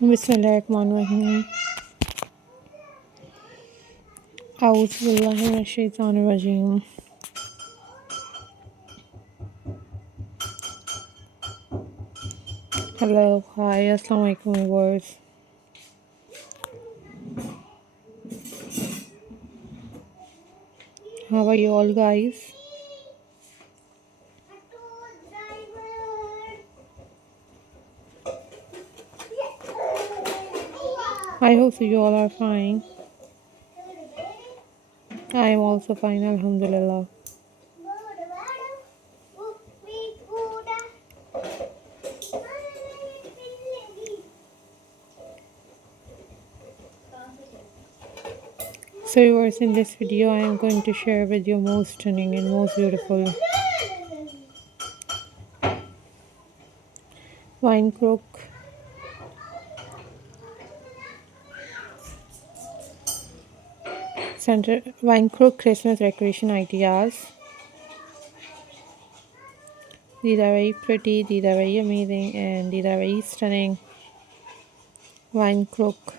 Bismillahirrahmanirrahim. Auzubillahiminash-shaytanir-rajim. Hello, hi, assalamu alaikum viewers. How are you all guys? I hope so you all are fine. I am also fine, alhamdulillah. So viewers, in this video I am going to share with you most stunning and most beautiful wine crook Christmas decoration ideas. These are very pretty, these are very amazing, and these are very stunning wine crook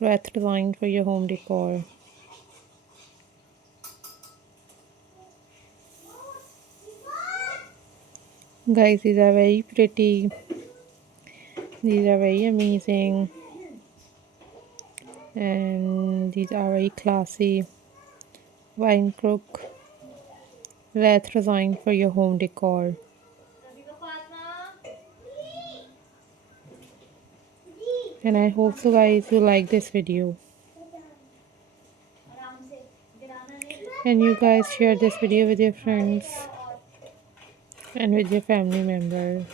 Wreath designed for your home decor. Guys, these are very pretty, these are very amazing, and these are very classy wine crook Wreath designed for your home decor. And I hope so guys you like this video, and you guys share this video with your friends and with your family members.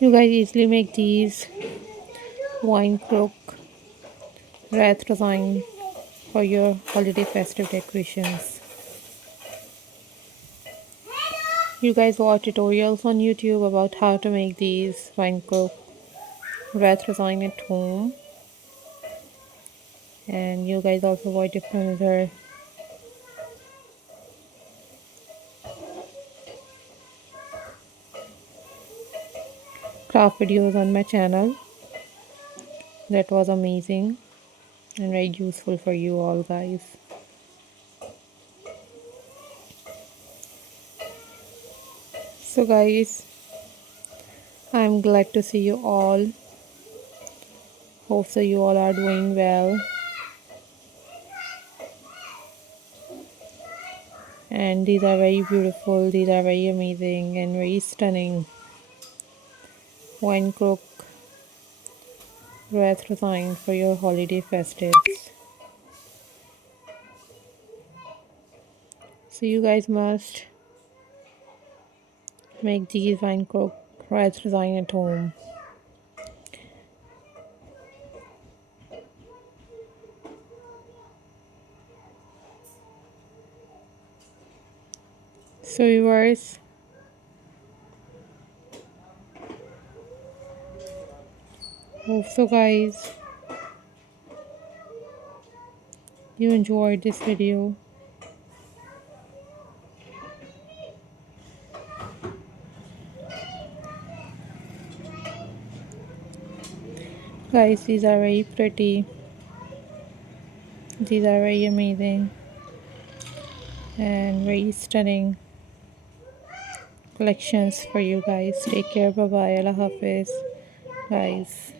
You guys easily make these wine crook Wreath design for your holiday festive decorations. You guys watch tutorials on YouTube about how to make these wine crook Wreath design at home, and you guys also watch different other craft videos on my channel. That was amazing and very useful for you all guys. So guys, I'm glad to see you all. Hope so you all are doing well, and these are very beautiful, these are very amazing and very stunning wine crook Wreath design for your holiday festives. So you guys must make these wine crook Wreath design at home. So viewers, hope so guys you enjoyed this video. Guys, these are very pretty, these are very amazing and very stunning collections for you guys. Take care, bye bye, Allah Hafiz guys.